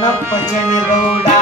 నప్ప జనగౌడా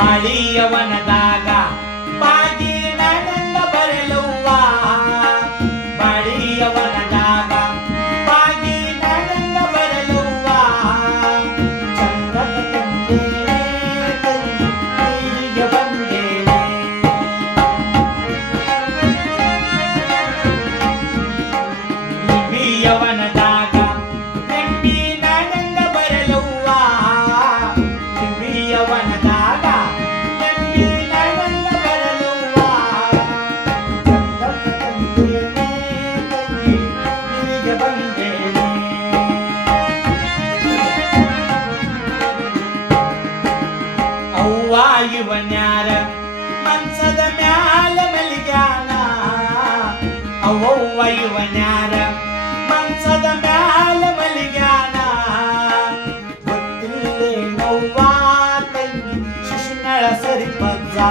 ಮಾಡಿಯವನ ಯವ್ವಾ ಇವನ್ಯಾರ ಮನ್ಸದ ಮ್ಯಾಲ ಮಲಿಗ್ಯಾನ. ಅವ್ವ ಇವನ್ಯಾರ ಮನ್ಸದ ಮ್ಯಾಲ ಮಲಿಗ್ಯಾನ. ಗೊತ್ತಿಲ್ಲೇ ನವ್ವಾ ತಂಗಿ ಶಿಶುನಳ ಸರಿ ಪಂಜಾ